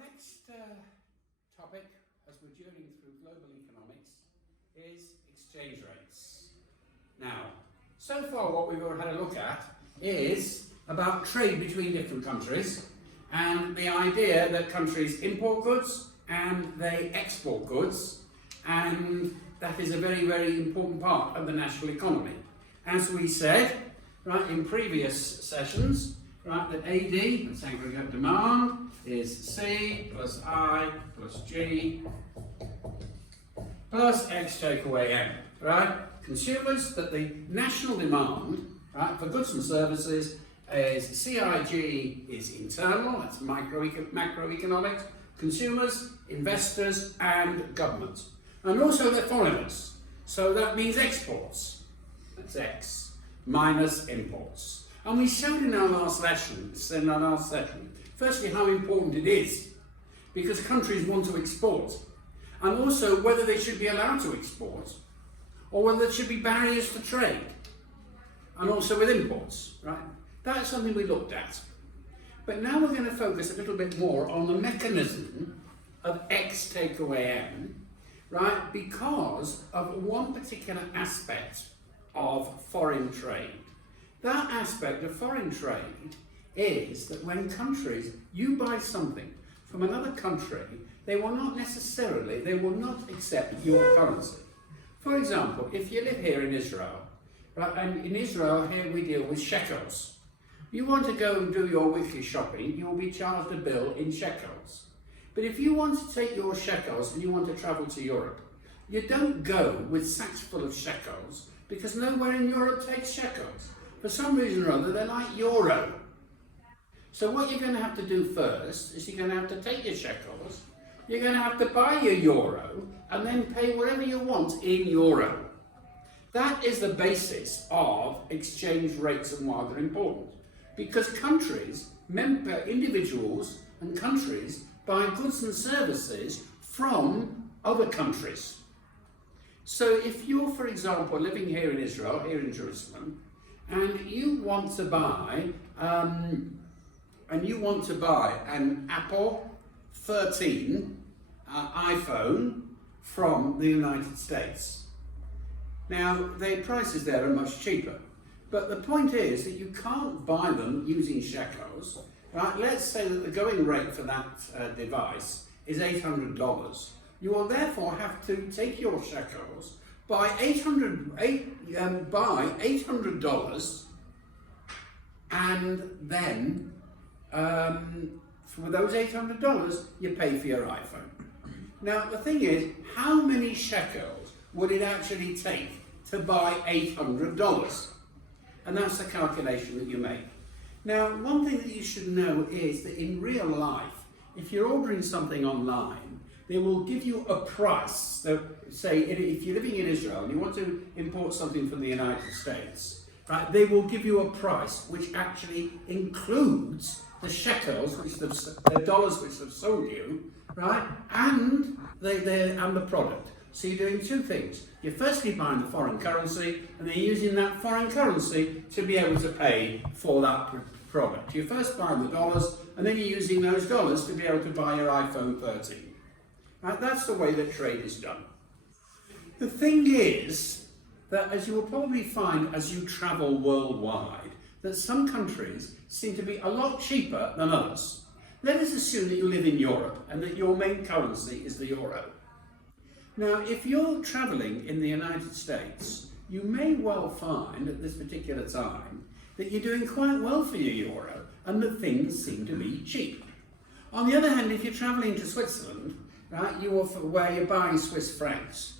next topic, as we're journeying through global economics, is exchange rates. Now, so far what we've had a look at is about trade between different countries and the idea that countries import goods and they export goods, and that is a very, very important part of the national economy. As we said, right, in previous sessions, right, that AD, that's aggregate demand, is C plus I plus G plus X take away M, right? Consumers, that the national demand, right, for goods and services is CIG is internal, that's macroeconomics, consumers, investors and government. And also they're foreigners, so that means exports, that's X, minus imports. And we showed in our last session, firstly how important it is, because countries want to export, and also whether they should be allowed to export, or whether there should be barriers to trade, and also with imports, right? That's something we looked at. But now we're going to focus a little bit more on the mechanism of X take away M, right? Because of one particular aspect of foreign trade. That aspect of foreign trade is that when countries, you buy something from another country, they will not accept your currency. For example, if you live here in Israel, right, and in Israel here we deal with shekels. You want to go and do your weekly shopping, you will be charged a bill in shekels. But if you want to take your shekels and you want to travel to Europe, you don't go with sacks full of shekels, because nowhere in Europe takes shekels. For some reason or other, they like euro. So what you're going to have to do first is you're going to have to take your shekels, you're going to have to buy your euro, and then pay whatever you want in euro. That is the basis of exchange rates and why they're important. Because countries, individuals and countries buy goods and services from other countries. So if you're, for example, living here in Israel, here in Jerusalem, and you want to buy an Apple 13 iPhone from the United States. Now, the prices there are much cheaper, but the point is that you can't buy them using shekels. Right? Let's say that the going rate for that device is $800. You will therefore have to take your shekels, buy $800, and then for those $800 you pay for your iPhone. Now the thing is, how many shekels would it actually take to buy $800? And that's the calculation that you make. Now, one thing that you should know is that in real life, if you're ordering something online, they will give you a price. So, say, if you're living in Israel and you want to import something from the United States, right, they will give you a price which actually includes the shekels, the dollars which they've sold you, right, and the product. So you're doing two things. You're firstly buying the foreign currency, and then using that foreign currency to be able to pay for that product. You're first buying the dollars, and then you're using those dollars to be able to buy your iPhone 13. Right? That's the way that trade is done. The thing is that, as you will probably find as you travel worldwide, that some countries seem to be a lot cheaper than others. Let us assume that you live in Europe and that your main currency is the euro. Now, if you're travelling in the United States, you may well find at this particular time that you're doing quite well for your euro and that things seem to be cheap. On the other hand, if you're travelling to Switzerland, right, where you're buying Swiss francs,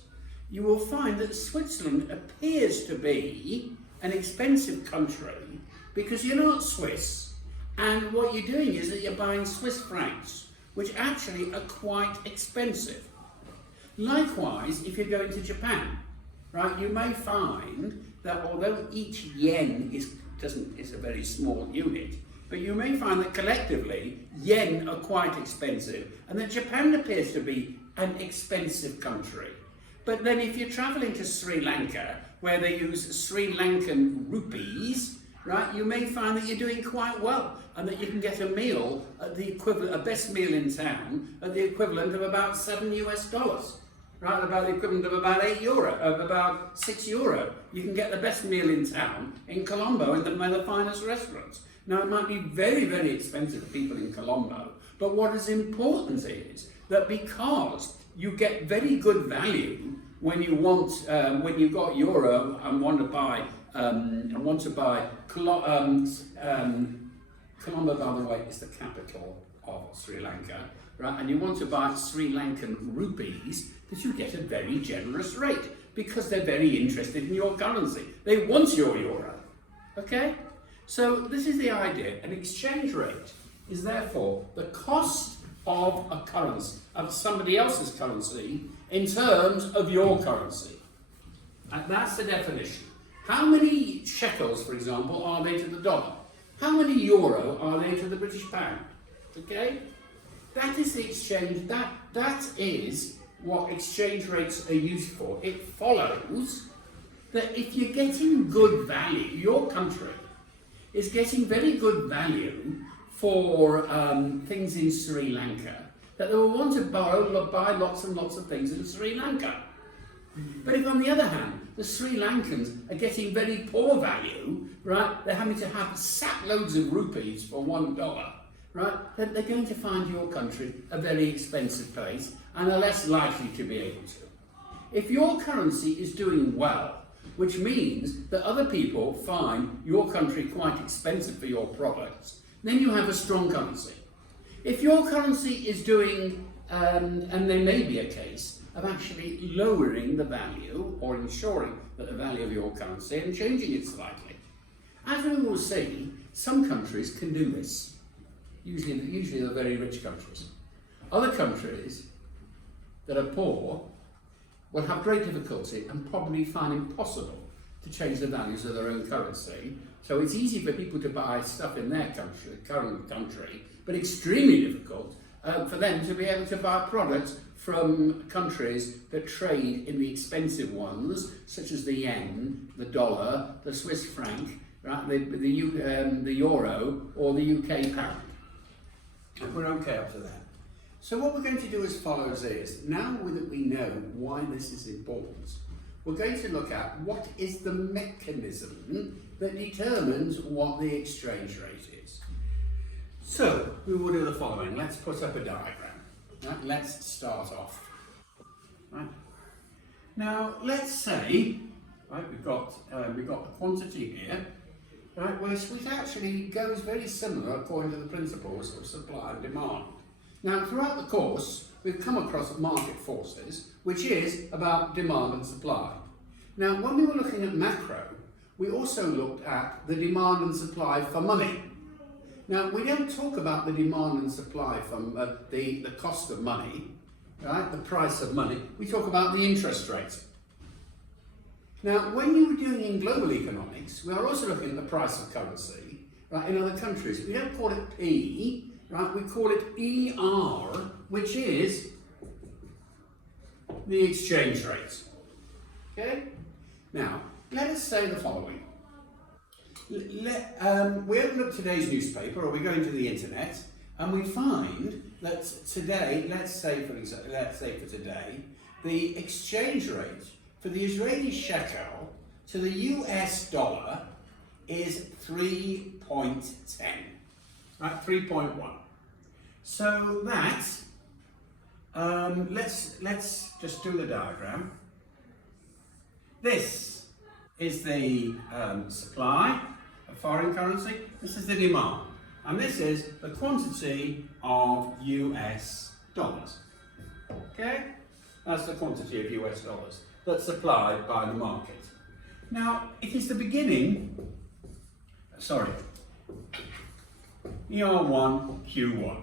you will find that Switzerland appears to be an expensive country because you're not Swiss, and what you're doing is that you're buying Swiss francs, which actually are quite expensive. Likewise, if you're going to Japan, right, you may find that although each yen is a very small unit, but you may find that collectively yen are quite expensive, and that Japan appears to be an expensive country. But then if you're travelling to Sri Lanka, where they use Sri Lankan rupees, right, you may find that you're doing quite well and that you can get a meal at the equivalent, a best meal in town, at the equivalent of about $7 US, right, about the equivalent of about €8, of about €6. You can get the best meal in town in Colombo in one of the finest restaurants. Now, it might be very, very expensive for people in Colombo, but what is important is that because you get very good value when you want, when you've got euro and want to buy Colombo, by the way, is the capital of Sri Lanka, right? And you want to buy Sri Lankan rupees, that you get a very generous rate because they're very interested in your currency. They want your euro, okay? So this is the idea. An exchange rate is therefore the cost of a currency, of somebody else's currency, in terms of your currency. And that's the definition. How many shekels, for example, are they to the dollar? How many euro are they to the British pound? Okay? That is the exchange, that is what exchange rates are used for. It follows that if you're getting good value, your country is getting very good value for things in Sri Lanka, that they will want to buy lots and lots of things in Sri Lanka. But if, on the other hand, the Sri Lankans are getting very poor value, right, they're having to have sack loads of rupees for $1, right, then they're going to find your country a very expensive place and are less likely to be able to. If your currency is doing well, which means that other people find your country quite expensive for your products, then you have a strong currency. If your currency is doing, and there may be a case of actually lowering the value or ensuring that the value of your currency and changing it slightly. As we will see, some countries can do this. Usually they're very rich countries. Other countries that are poor will have great difficulty and probably find impossible to change the values of their own currency. So it's easy for people to buy stuff in their country, current country, but extremely difficult for them to be able to buy products from countries that trade in the expensive ones, such as the yen, the dollar, the Swiss franc, right, the euro, or the UK pound. And we're okay up to that. So what we're going to do as follows is, now that we know why this is important, we're going to look at what is the mechanism that determines what the exchange rate is. So we will do the following. Let's put up a diagram. Right? Let's start off. Right? Now let's say, right, we've got the quantity here, right, which actually goes very similar according to the principles of supply and demand. Now throughout the course we've come across market forces, which is about demand and supply. Now when we were looking at macro, we also looked at the demand and supply for money. Now, we don't talk about the demand and supply from the cost of money, right, the price of money. We talk about the interest rate. Now, when you were doing in global economics, we are also looking at the price of currency, right, in other countries. We don't call it P, right, we call it ER, which is the exchange rate. Okay? Now, let us say the following. We open up today's newspaper, or we go into the internet, and we find that today, let's say for today, the exchange rate for the Israeli shekel to the US dollar is 3.10, right? 3.1. So that, let's just do the diagram. This is the supply of foreign currency. This is the demand. And this is the quantity of US dollars. Okay? That's the quantity of US dollars that's supplied by the market. Now, it is the beginning, ER1, Q1.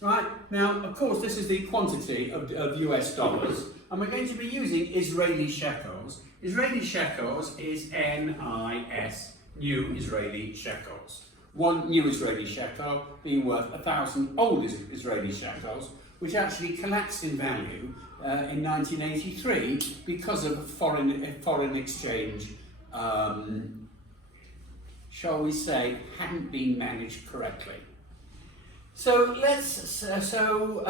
Right? Now, of course, this is the quantity of US dollars, and we're going to be using Israeli shekels. Israeli shekels is NIS, new Israeli shekels. One new Israeli shekel being worth 1,000 old Israeli shekels, which actually collapsed in value in 1983 because of foreign exchange shall we say, hadn't been managed correctly. So let us assume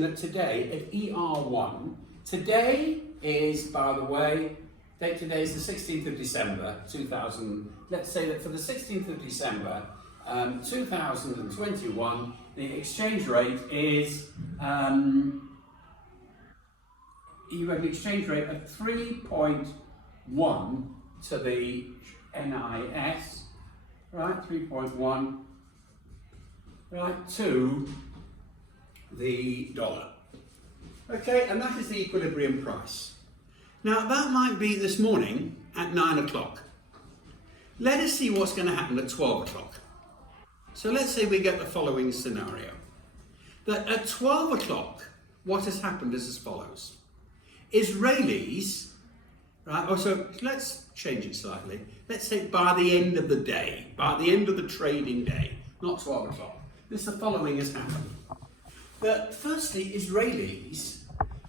that today at ER1, today is, by the way, date today is the 16th of December 2000. Let's say that for the 16th of December 2021, the exchange rate is you have an exchange rate of 3.1 to the NIS, right? 3.1, right, to the dollar. Okay, and that is the equilibrium price. Now that might be this morning at 9 o'clock. Let us see what's going to happen at 12 o'clock. So let's say we get the following scenario. That at 12 o'clock, what has happened is as follows. Israelis, right, oh, so let's change it slightly. Let's say by the end of the day, by the end of the trading day, not 12 o'clock. The following has happened. That firstly, Israelis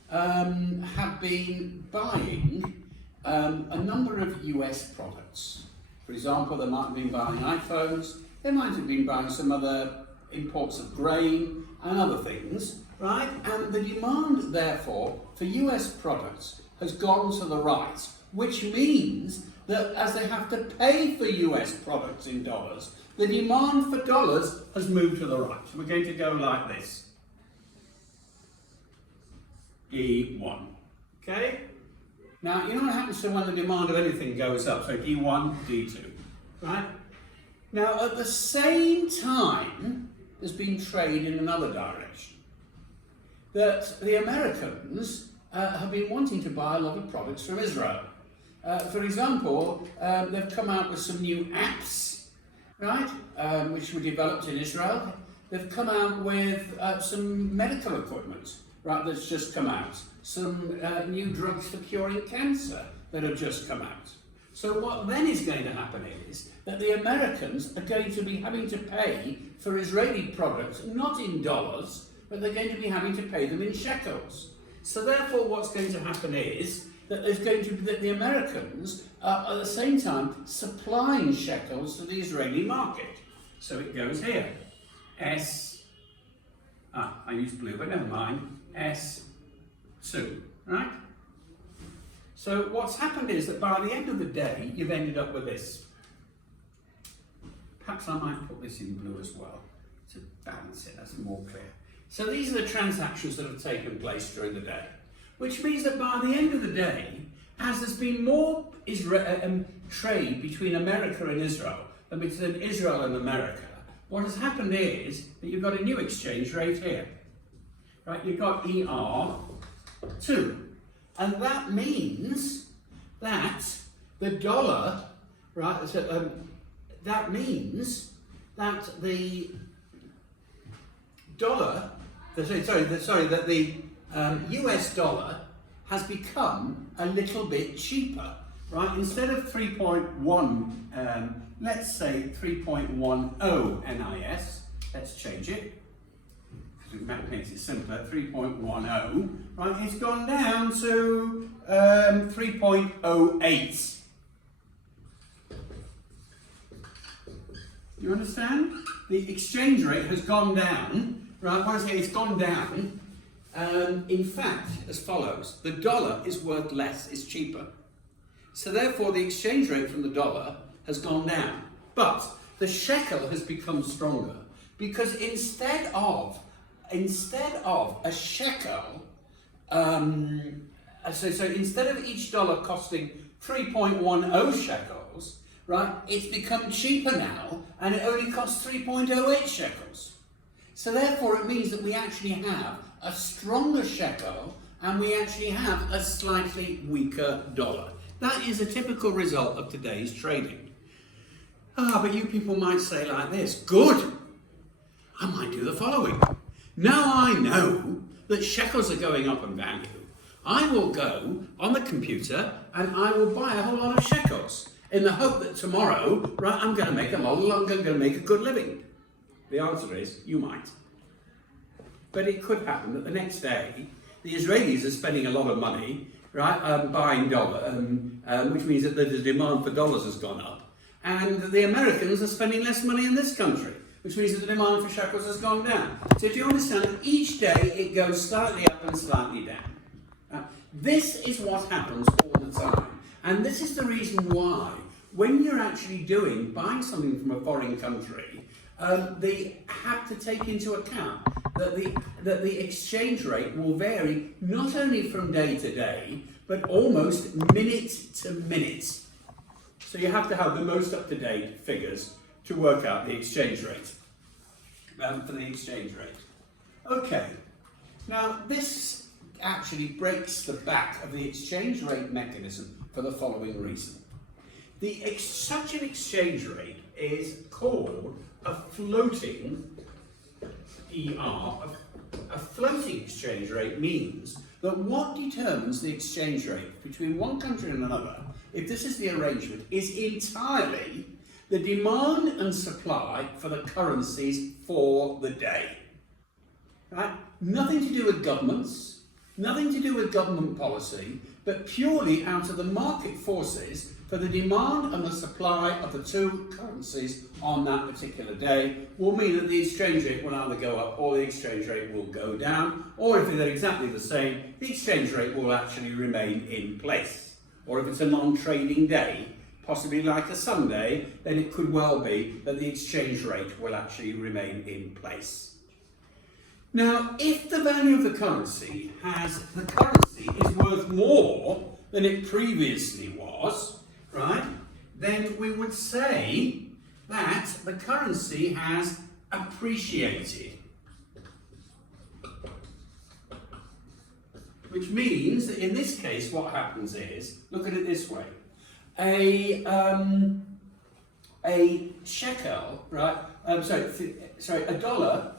have been buying a number of US products. For example, they might have been buying iPhones, they might have been buying some other imports of grain and other things, right? And the demand, therefore, for US products has gone to the right, which means that as they have to pay for US products in dollars, the demand for dollars has moved to the right. We're going to go like this. E1. Okay? Now, you know what happens to when the demand of anything goes up? So D1, D2. Right? Now, at the same time, there's been trade in another direction. That the Americans have been wanting to buy a lot of products from Israel. For example, they've come out with some new apps, right, which were developed in Israel. They've come out with some medical equipment, right, that's just come out. Some new drugs for curing cancer that have just come out. So what then is going to happen is that the Americans are going to be having to pay for Israeli products, not in dollars, but they're going to be having to pay them in shekels. So therefore what's going to happen is that there's going to be that the Americans are at the same time supplying shekels to the Israeli market. So it goes here. I used blue, but never mind. S2, right? So what's happened is that by the end of the day, you've ended up with this. Perhaps I might put this in blue as well to balance it, that's more clear. So these are the transactions that have taken place during the day, which means that by the end of the day, as there's been more trade between America and Israel than between Israel and America, what has happened is that you've got a new exchange rate here. Right, you've got ER2. And that means that the dollar, right, so, that means that the dollar, that the US dollar has become a little bit cheaper, right? Instead of 3.1, let's say 3.10 NIS, let's change it. That makes it simpler, 3.10, right, it's gone down to 3.08. You understand? The exchange rate has gone down, right, what I say, it's gone down, in fact, as follows, the dollar is worth less, it's cheaper. So therefore the exchange rate from the dollar has gone down, but the shekel has become stronger, because instead of a shekel, so instead of each dollar costing 3.10 shekels, right, it's become cheaper now, and it only costs 3.08 shekels. So therefore it means that we actually have a stronger shekel, and we actually have a slightly weaker dollar. That is a typical result of today's trading. But you people might say like this, good, I might do the following. Now I know that shekels are going up in value, I will go on the computer and I will buy a whole lot of shekels in the hope that tomorrow, right, I'm going to make a model, I'm going to make a good living. The answer is, you might. But it could happen that the next day, the Israelis are spending a lot of money, right, buying dollar, which means that the demand for dollars has gone up. And the Americans are spending less money in this country, which means that the demand for shekels has gone down. So do you understand that each day it goes slightly up and slightly down? This is what happens all the time. And this is the reason why, when you're actually buying something from a foreign country, they have to take into account that the exchange rate will vary not only from day to day, but almost minute to minute. So you have to have the most up-to-date figures to work out the exchange rate, for the exchange rate. Okay, now this actually breaks the back of the exchange rate mechanism for the following reason. Such an exchange rate is called a floating ER. A floating exchange rate means that what determines the exchange rate between one country and another, if this is the arrangement, is entirely the demand and supply for the currencies for the day. Right? Nothing to do with governments, nothing to do with government policy, but purely out of the market forces for the demand and the supply of the two currencies on that particular day will mean that the exchange rate will either go up or the exchange rate will go down, or if they're exactly the same, the exchange rate will actually remain in place. Or if it's a non-trading day, possibly like a Sunday, then it could well be that the exchange rate will actually remain in place. Now, if the value of the currency is worth more than it previously was, right, then we would say that the currency has appreciated. Which means that in this case, what happens is, look at it this way, a shekel, right, a dollar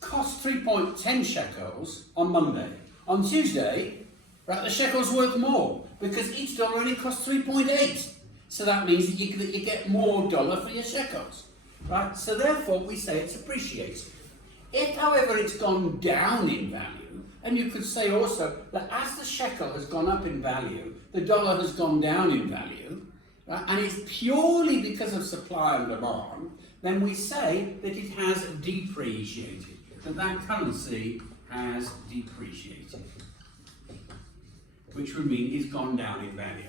costs 3.10 shekels on Monday. On Tuesday, right, the shekel's worth more because each dollar only costs 3.8. So that means that you get more dollar for your shekels, right? So therefore, we say it's appreciated. If, however, it's gone down in value, and you could say also that as the shekel has gone up in value, the dollar has gone down in value, right? And it's purely because of supply and demand, then we say that it has depreciated, that currency has depreciated, which would mean it's gone down in value.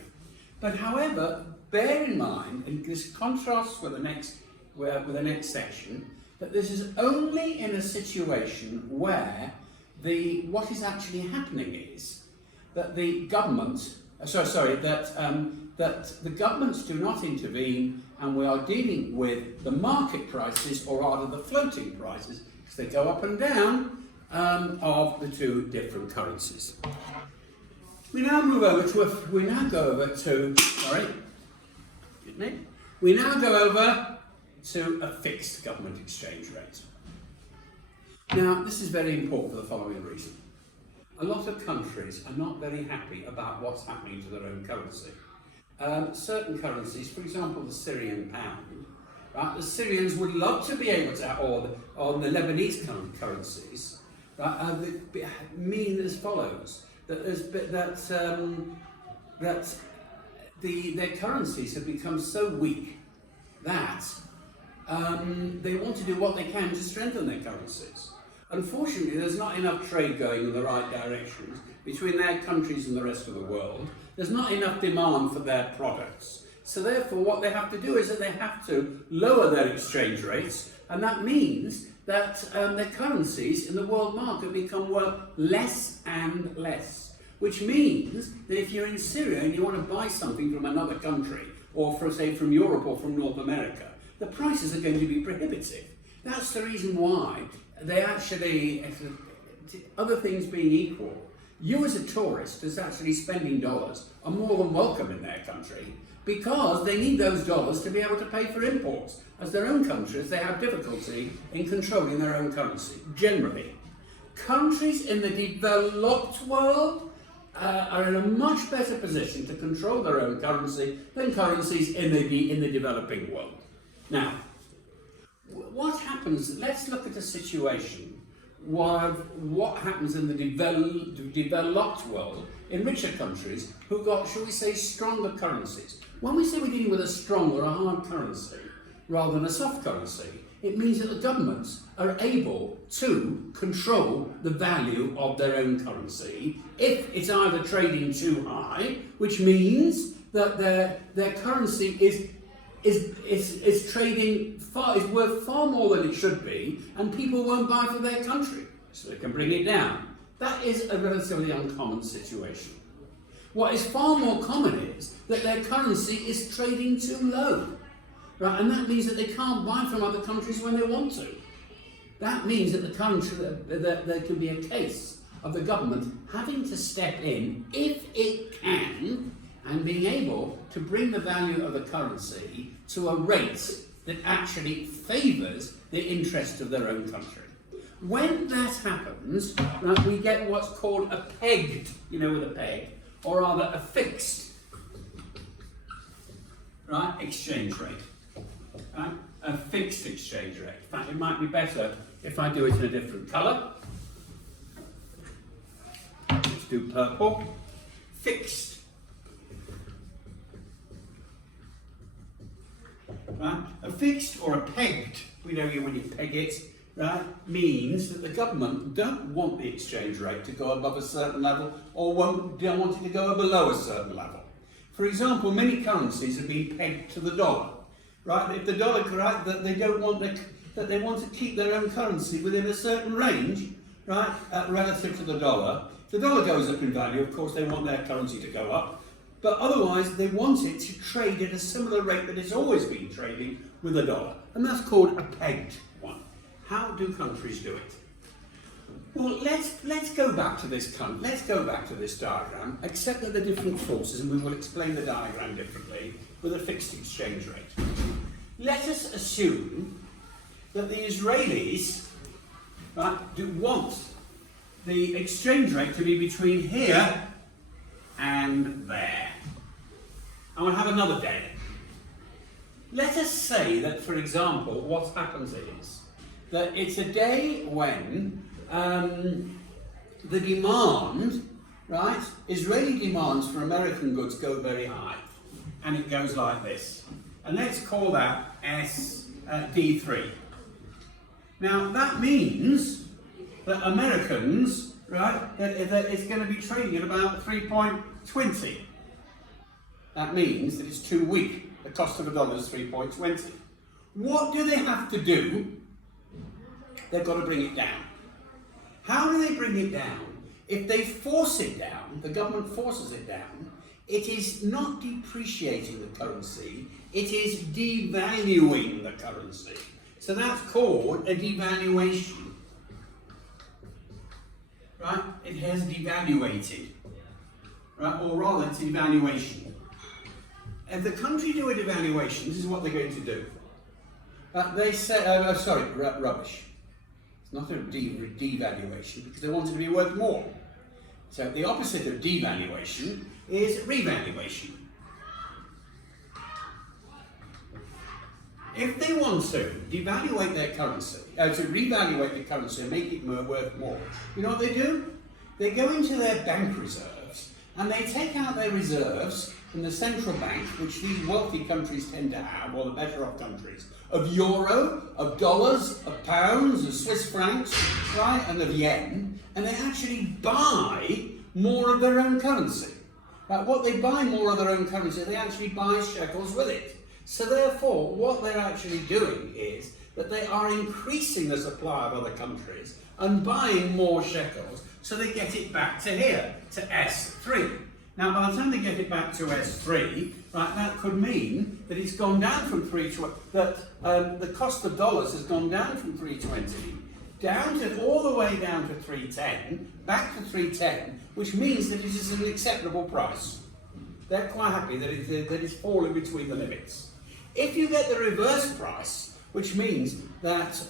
But however, bear in mind, and this contrasts with the next section, that this is only in a situation where what is actually happening is that the government, that the governments do not intervene, and we are dealing with the market prices, or rather the floating prices, because they go up and down, of the two different currencies. We now go over to a fixed government exchange rate. Now, this is very important for the following reason. A lot of countries are not very happy about what's happening to their own currency. Certain currencies, for example, the Syrian pound, right? The Syrians would love to be able to, or the Lebanese currencies, right, mean as follows: that their currencies have become so weak that they want to do what they can to strengthen their currencies. Unfortunately, there's not enough trade going in the right directions between their countries and the rest of the world. There's not enough demand for their products. So therefore, what they have to do is that they have to lower their exchange rates, and that means that their currencies in the world market become worth less and less. Which means that if you're in Syria and you want to buy something from another country, or from Europe or from North America, the prices are going to be prohibitive. That's the reason why they actually, other things being equal, you as a tourist who's actually spending dollars are more than welcome in their country, because they need those dollars to be able to pay for imports. As their own countries, they have difficulty in controlling their own currency, generally. Countries in the developed world are in a much better position to control their own currency than currencies in the developing world. Now, what happens, let's look at a situation what happens in the developed world, in richer countries, who got, shall we say, stronger currencies. When we say we're dealing with a strong or a hard currency, rather than a soft currency, it means that the governments are able to control the value of their own currency if it's either trading too high, which means that their currency is trading is worth far more than it should be, and people won't buy for their country, so they can bring it down. That is a relatively uncommon situation. What is far more common is that their currency is trading too low, right? And that means that they can't buy from other countries when they want to. That means that that there can be a case of the government having to step in, if it can, and being able to bring the value of the currency to a rate that actually favours the interest of their own country. When that happens, right, we get what's called a pegged, with a peg, or rather a fixed, right, exchange rate. Right? A fixed exchange rate. In fact, it might be better if I do it in a different colour. Let's do purple. Fixed. Right? A fixed or a pegged, we know when you peg it, right, means that the government don't want the exchange rate to go above a certain level, or don't want it to go below a certain level. For example, many currencies have been pegged to the dollar. Right? If the dollar, right, that they don't want that they want to keep their own currency within a certain range, right, relative to the dollar. If the dollar goes up in value, of course, they want their currency to go up. But otherwise, they want it to trade at a similar rate that it's always been trading with the dollar. And that's called a pegged one. How do countries do it? Well, let's go back to this diagram, except that the different forces, and we will explain the diagram differently, with a fixed exchange rate. Let us assume that the Israelis, right, want the exchange rate to be between here and there. And we'll have another day. Let us say that, for example, what happens is that it's a day when the demand, right, Israeli demands for American goods go very high. And it goes like this. And let's call that D3. Now, that means that Americans, right, that it's going to be trading at about 3.20. That means that it's too weak. The cost of a dollar is 3.20. What do they have to do? They've got to bring it down. How do they bring it down? If they force it down, the government forces it down, it is not depreciating the currency, it is devaluing the currency. So that's called a devaluation. Right? It has devaluated. Right? Or rather, it's devaluation. If the country do a devaluation, this is what they're going to do. They say, rubbish. It's not a devaluation because they want it to be worth more. So the opposite of devaluation is revaluation. If they want to devaluate their currency, to revaluate the currency and make it worth more, you know what they do? They go into their bank reserves and they take out their reserves from the central bank, which these wealthy countries tend to have, or the better off countries, of euro, of dollars, of pounds, of Swiss francs, right, and of yen, and they actually buy more of their own currency. Right, what they buy more of their own currency, they actually buy shekels with it. So therefore, what they're actually doing is that they are increasing the supply of other countries and buying more shekels, so they get it back to here, to S3. Now, by the time they get it back to S3, right, that could mean that it's gone down from 320, that the cost of dollars has gone down from 320, down to all the way down to 310, back to 310, which means that it is an acceptable price. They're quite happy that it's falling between the limits. If you get the reverse price, which means that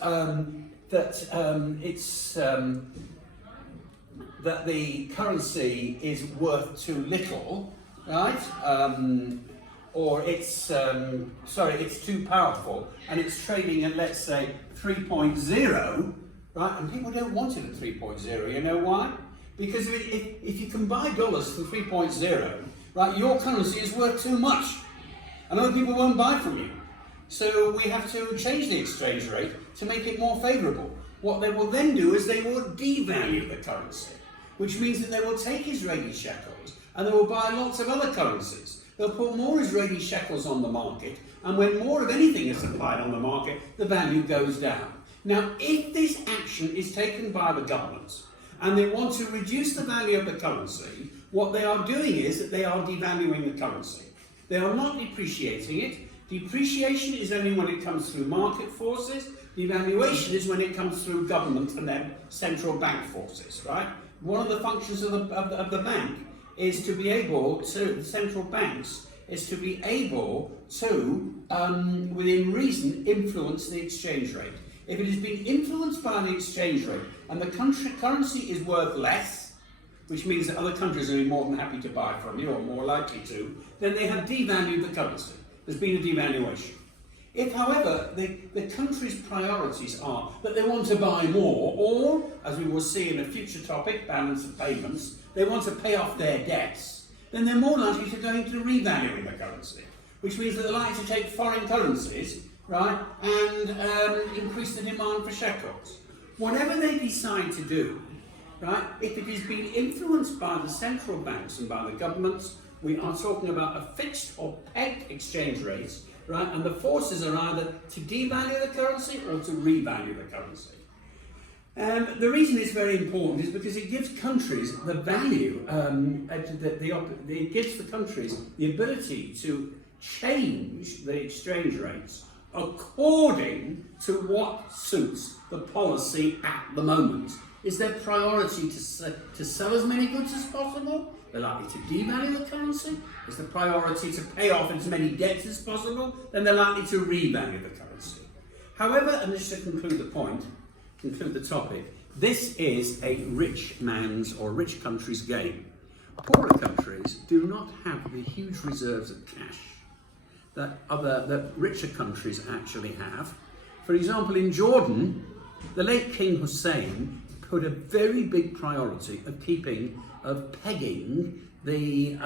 that the currency is worth too little, right? Or it's too powerful, and it's trading at, let's say, 3.0, right? And people don't want it at 3.0. You know why? Because if you can buy dollars for 3.0, right, your currency is worth too much, and other people won't buy from you. So we have to change the exchange rate to make it more favourable. What they will then do is they will devalue the currency, which means that they will take Israeli shekels and they will buy lots of other currencies. They'll put more Israeli shekels on the market, and when more of anything is supplied on the market, the value goes down. Now, if this action is taken by the government and they want to reduce the value of the currency, what they are doing is that they are devaluing the currency. They are not depreciating it. Depreciation is only when it comes through market forces. Devaluation is when it comes through government and then central bank forces, right? One of the functions of the bank is to be able to, the central banks, is to be able to, within reason, influence the exchange rate. If it has been influenced by the exchange rate and the currency is worth less, which means that other countries are more than happy to buy from you, or more likely to, then they have devalued the currency. There's been a devaluation. If, however, the country's priorities are that they want to buy more, or, as we will see in a future topic, balance of payments, they want to pay off their debts, then they're more likely to go into revaluing the currency, which means that they're likely to take foreign currencies, right, and increase the demand for shekels. Whatever they decide to do, right, if it is being influenced by the central banks and by the governments, we are talking about a fixed or pegged exchange rate, right, and the forces are either to devalue the currency or to revalue the currency. The reason it's very important is because it gives countries the value, it gives the countries the ability to change the exchange rates according to what suits the policy at the moment. Is their priority to sell as many goods as possible? They're likely to devalue the currency. Is the priority to pay off as many debts as possible? Then they're likely to revalue the currency. However, and just to conclude the point, conclude the topic, this is a rich man's or rich country's game. Poorer countries do not have the huge reserves of cash that richer countries actually have. For example, in Jordan, the late King Hussein put a very big priority of pegging the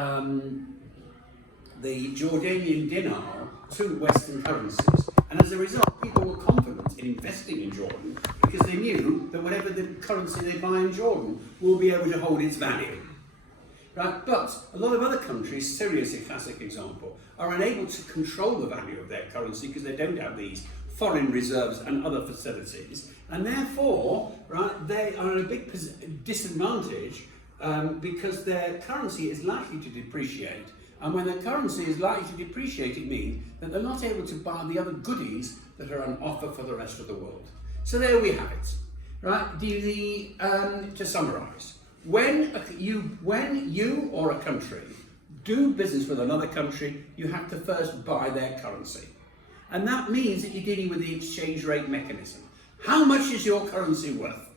Jordanian dinar to Western currencies. And as a result, people were confident in investing in Jordan because they knew that whatever the currency they buy in Jordan will be able to hold its value. Right? But a lot of other countries, Syria is a classic example, are unable to control the value of their currency because they don't have these foreign reserves and other facilities, and therefore, right, they are at a big disadvantage because their currency is likely to depreciate, and when their currency is likely to depreciate, it means that they're not able to buy the other goodies that are on offer for the rest of the world. So there we have it, right? To summarise, when you or a country do business with another country, you have to first buy their currency. And that means that you're dealing with the exchange rate mechanism. How much is your currency worth?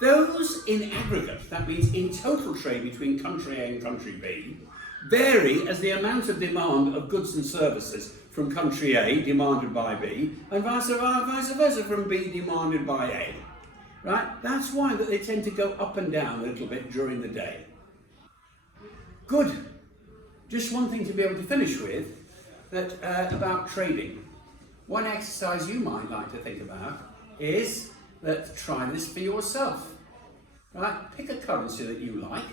Those in aggregate, that means in total trade between country A and country B, vary as the amount of demand of goods and services from country A demanded by B, and vice versa from B demanded by A. Right? That's why that they tend to go up and down a little bit during the day. Good. Just one thing to be able to finish with, about trading. One exercise you might like to think about is that try this for yourself. Right? Pick a currency that you like.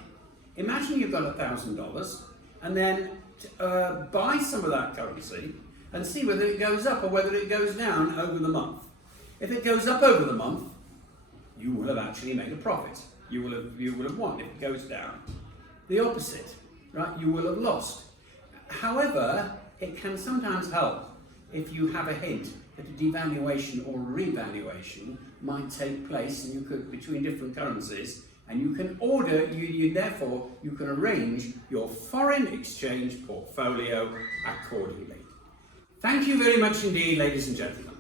Imagine you've got $1,000 and then buy some of that currency and see whether it goes up or whether it goes down over the month. If it goes up over the month, you will have actually made a profit. You will have won. If it goes down, the opposite, right? You will have lost. However, it can sometimes help if you have a hint that a devaluation or revaluation might take place, and you could between different currencies, and you can order. Therefore, you can arrange your foreign exchange portfolio accordingly. Thank you very much indeed, ladies and gentlemen.